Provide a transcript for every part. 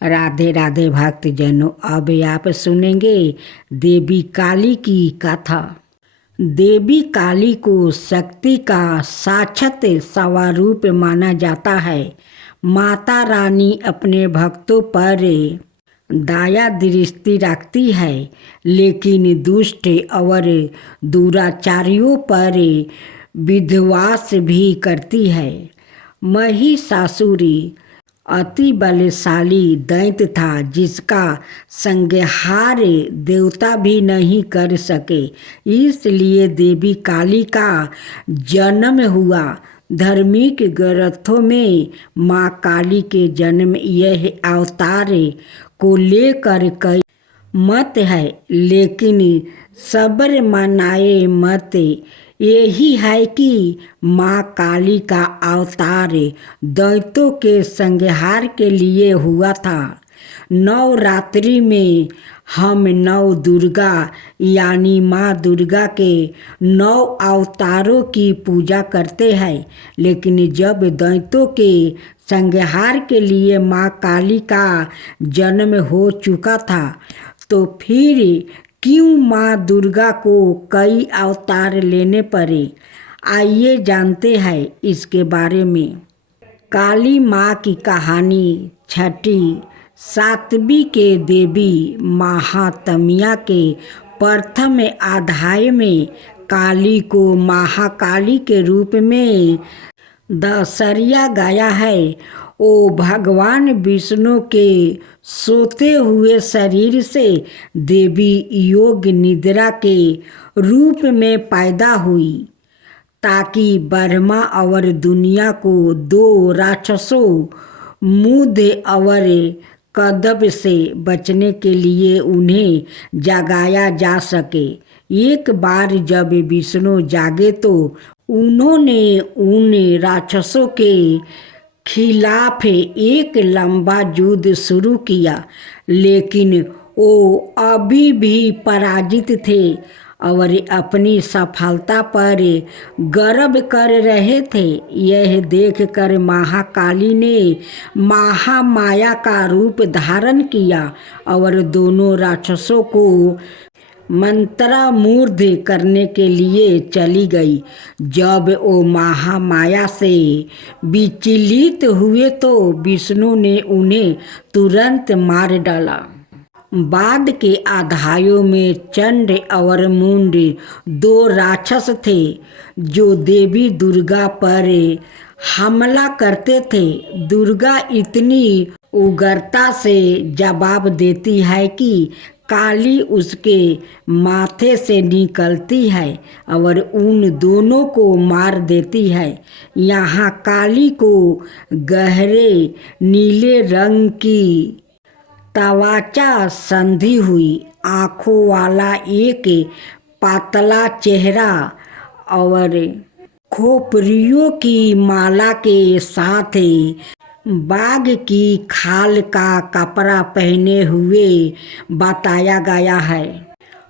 राधे राधे भक्तजनों, अब आप सुनेंगे देवी काली की कथा। देवी काली को शक्ति का साक्षात स्वरूप माना जाता है। माता रानी अपने भक्तों पर दया दृष्टि रखती है, लेकिन दुष्ट और दुराचारियों पर विध्वंस भी करती है। महिषासुर अति बलशाली दैत्य था, जिसका संहार देवता भी नहीं कर सके। इसलिए देवी काली का जन्म हुआ। धार्मिक ग्रंथों में माँ काली के जन्म यह अवतार को लेकर कई मत है, लेकिन सबर मनाए मत यही है कि माँ काली का अवतार दैत्यों के संहार के लिए हुआ था। नवरात्रि में हम नौ दुर्गा यानी माँ दुर्गा के 9 अवतारों की पूजा करते हैं, लेकिन जब दैत्यों के संहार के लिए माँ काली का जन्म हो चुका था, तो फिर क्यों माँ दुर्गा को कई अवतार लेने पड़े? आइए जानते हैं इसके बारे में। काली माँ की कहानी छठी सातवीं के देवी महात्म्य के प्रथम अध्याय में काली को महाकाली के रूप में दर्शाया गया है। ओ भगवान विष्णु के सोते हुए शरीर से देवी योग निद्रा के रूप में पैदा हुई, ताकि ब्रह्मा और दुनिया को 2 राक्षसों मुद और कदब से बचने के लिए उन्हें जगाया जा सके। एक बार जब विष्णु जागे तो उन्होंने उन राक्षसों के खिलाफ एक लंबा युद्ध शुरू किया, लेकिन वो अभी भी पराजित थे और अपनी सफलता पर गर्व कर रहे थे। यह देखकर महाकाली ने महामाया का रूप धारण किया और दोनों राक्षसों को मंत्रमुग्ध करने के लिए चली गई। जब वो महामाया से विचलित हुए तो विष्णु ने उन्हें तुरंत मार डाला। बाद के अध्यायों में चंड और मुंड 2 राक्षस थे, जो देवी दुर्गा पर हमला करते थे। दुर्गा इतनी उग्रता से जवाब देती है कि काली उसके माथे से निकलती है और उन दोनों को मार देती है। यहाँ काली को गहरे नीले रंग की त्वचा संधि हुई, आँखों वाला एक पतला चेहरा और खोपड़ियों की माला के साथ बाघ की खाल का कपड़ा पहने हुए बताया गया है।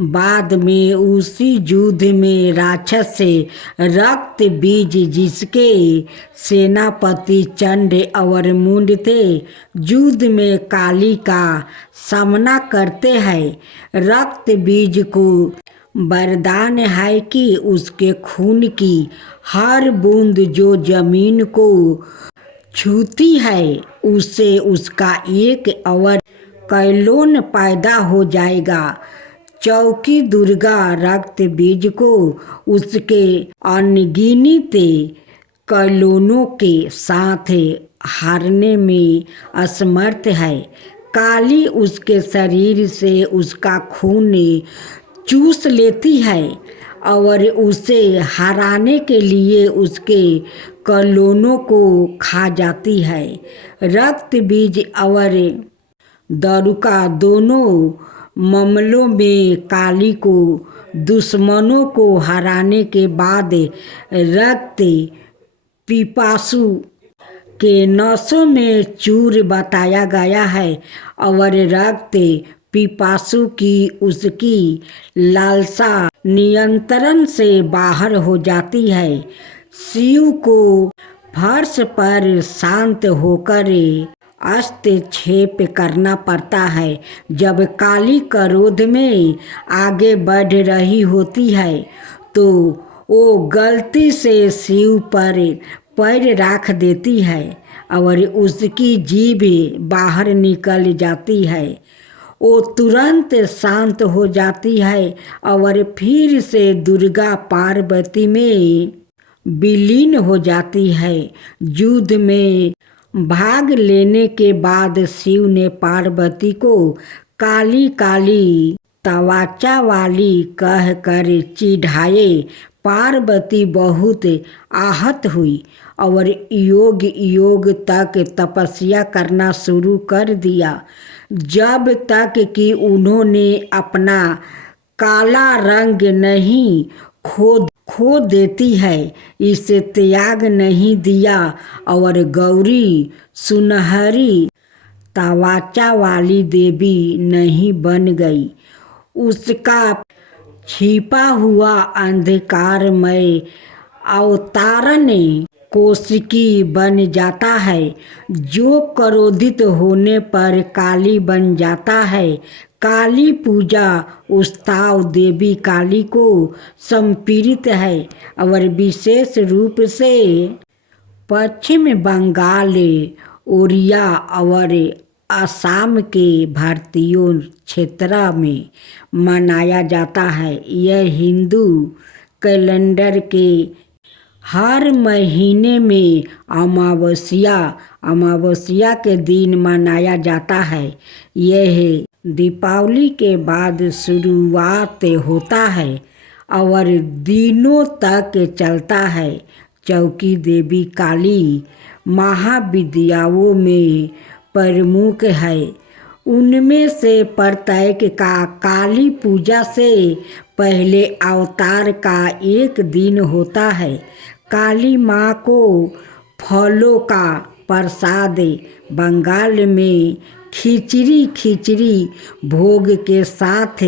बाद में उसी युद्ध में राक्षस से रक्त बीज, जिसके सेनापति चंड और मुंड थे, युद्ध में काली का सामना करते हैं। रक्त बीज को वरदान है कि उसके खून की हर बूंद जो जमीन को छूती है, उससे उसका एक और कैलोन पैदा हो जाएगा। चौकी दुर्गा रक्त बीज को उसके अनगिनत कैलोनों के साथ हारने में असमर्थ है। काली उसके शरीर से उसका खून चूस लेती है और उसे हराने के लिए उसके कैलोनों को खा जाती है। रक्त बीज और दारुका दोनों मामलों में काली को दुश्मनों को हराने के बाद रक्त पिपासु के नसों में चूर बताया गया है और रक्त पिपासु की उसकी लालसा नियंत्रण से बाहर हो जाती है। शिव को फर्श पर शांत होकर हस्तक्षेप करना पड़ता है। जब काली क्रोध में आगे बढ़ रही होती है तो वो गलती से शिव पर पैर रख देती है और उसकी जीभ बाहर निकल जाती है। वो तुरंत शांत हो जाती है और फिर से दुर्गा पार्वती में विलीन हो जाती है। युद्ध में भाग लेने के बाद शिव ने पार्वती को काली काली तवाचा वाली कहकर चिढ़ाए। पार्वती बहुत आहत हुई और योग योग तक तपस्या करना शुरू कर दिया, जब तक कि उन्होंने अपना काला रंग नहीं खो देती है, इसे त्याग नहीं दिया और गौरी सुनहरी तवाचा वाली देवी नहीं बन गई। उसका छिपा हुआ अंधकारमय अवतारण कोशिकी बन जाता है, जो क्रोधित होने पर काली बन जाता है। काली पूजा उत्सव देवी काली को समर्पित है और विशेष रूप से पश्चिम बंगाल, ओडिशा और असम के भारतीय क्षेत्र में मनाया जाता है। यह हिंदू कैलेंडर के हर महीने में अमावस्या के दिन मनाया जाता है। यह दीपावली के बाद शुरुआत होता है और दिनों तक चलता है। चौकी देवी काली महाविद्याओं में प्रमुख है। उनमें से प्रत्येक का काली पूजा से पहले अवतार का एक दिन होता है। काली माँ को फलों का प्रसाद बंगाल में खिचड़ी भोग के साथ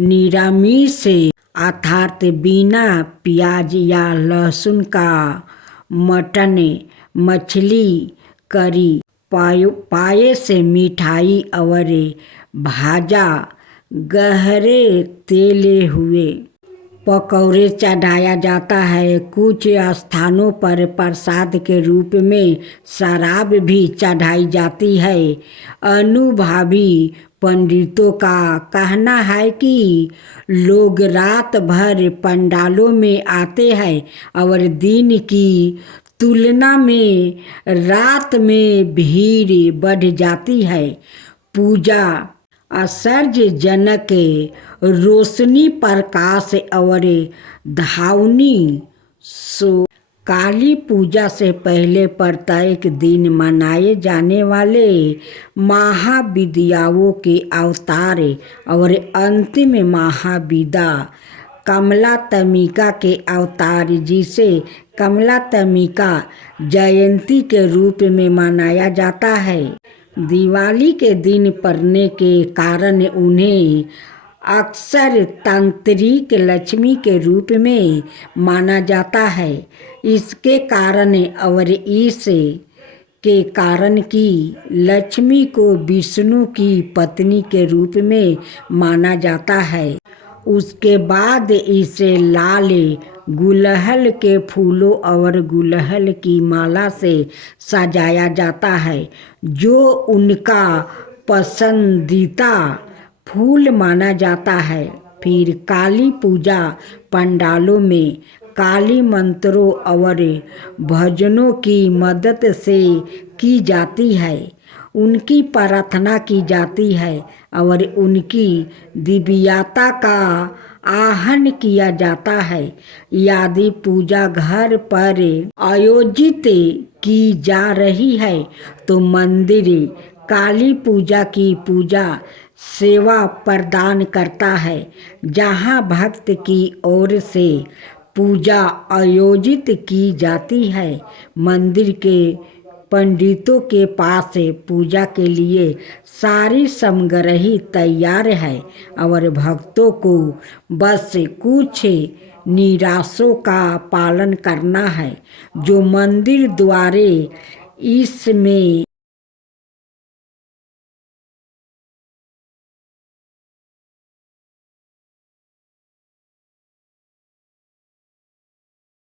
निरामिष अर्थात बिना प्याज या लहसुन का मटन, मछली, करी, पायस, मिठाई और भाजा गहरे तेले हुए पकौड़े चढ़ाया जाता है। कुछ स्थानों पर प्रसाद के रूप में शराब भी चढ़ाई जाती है। अनुभवी पंडितों का कहना है कि लोग रात भर पंडालों में आते हैं और दिन की तुलना में रात में भीड़ बढ़ जाती है। पूजा आश्चर्यजनक रोशनी, प्रकाश और धावनी सो काली पूजा से पहले प्रत्येक दिन मनाए जाने वाले महाविद्याओं के अवतार और अंतिम महाविद्या कमलात्मिका के अवतार, जिसे कमलात्मिका जयंती के रूप में मनाया जाता है, दिवाली के दिन पड़ने के कारण उन्हें अक्सर तांत्रिक लक्ष्मी के रूप में माना जाता है। इसके कारण और इस के कारण कि लक्ष्मी को विष्णु की पत्नी के रूप में माना जाता है। उसके बाद इसे लाल गुलहल के फूलों और गुलहल की माला से सजाया जाता है, जो उनका पसंदीदा फूल माना जाता है। फिर काली पूजा पंडालों में काली मंत्रों और भजनों की मदद से की जाती है। उनकी प्रार्थना की जाती है और उनकी दिव्यता का आहन किया जाता है। यदि पूजा घर पर आयोजित की जा रही है तो मंदिर काली पूजा की पूजा सेवा प्रदान करता है, जहां भक्त की ओर से पूजा आयोजित की जाती है। मंदिर के पंडितों के पास पूजा के लिए सारी सामग्री तैयार है और भक्तों को बस कुछ निर्देशों का पालन करना है, जो मंदिर द्वारा इसमें